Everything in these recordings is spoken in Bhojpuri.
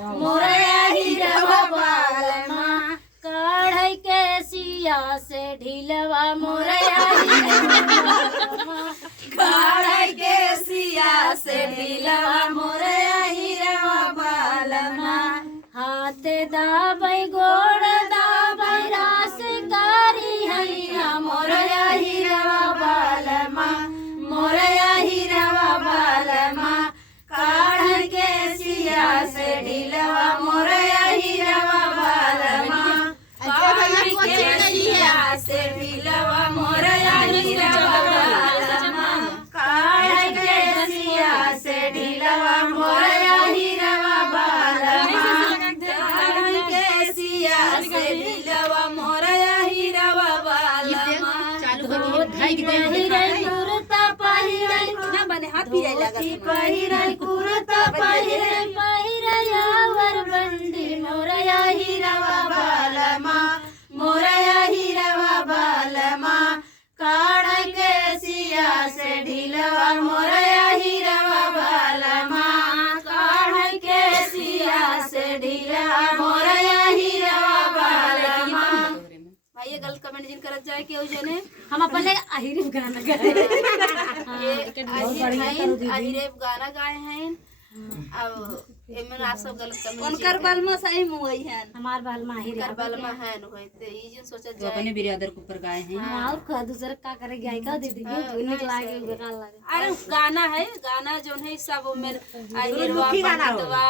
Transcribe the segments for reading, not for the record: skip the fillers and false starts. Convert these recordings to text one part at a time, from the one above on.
मोरया हीरवा बालमा काढ़ के सिया से ढीलवा मोरया काढ़ के सिया से ढीलवा मोरया हीरवा बालमा हाथ दाबै गोड़ दाबै रास कारी हैया मोरया हीरवा बालमा मोरया हीरवा बालमा काढ़ के सिया से ढीलवा मोरया हीरवा बालमा काढ़ के सिया से ढीलवा मोरया हीरवा बालमा काढ़ के सिया से ढीलवा मोरया हीरवा बालमा काढ़ के सिया से ढीलवा मोरया हीरवा बालमा कुर्ता पहिरै कुर्ता पहिरै आवर बंदी मोरया हीरवा बालमा मोरया हीरवा बालमा काढ़ के सिया से ढीलवा मोरया हीरवा बालमा काढ़ के सिया से ढीलवा मोरया हीरवा बालमा। भाई ये गलत कमेंट जिन करत जाए के जने हम अपने अहिरेब गाना गाए अहिरेब गाना गाए हैं। अब एमन आ सब गलत कमेंट उनकर बलमा सही मुई है हमार बालमा अहिरेब उनकर बलमा है न होते ई जिन सोचत जाए अपने बिरादर के ऊपर गाए हैं। हां और का दूसरा का करे गाय का दीदी के निक लागे बेकार लागे। अरे गाना है गाना जोन है सब में अहिरवा पंडितवा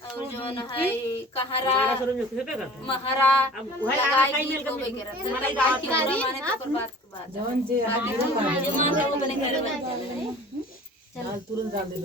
और जोन है कहरा महरा लगाई गीत होबे करत माने तो बात जवन जे मान के वो बने करे चल तुरंत डाल दे।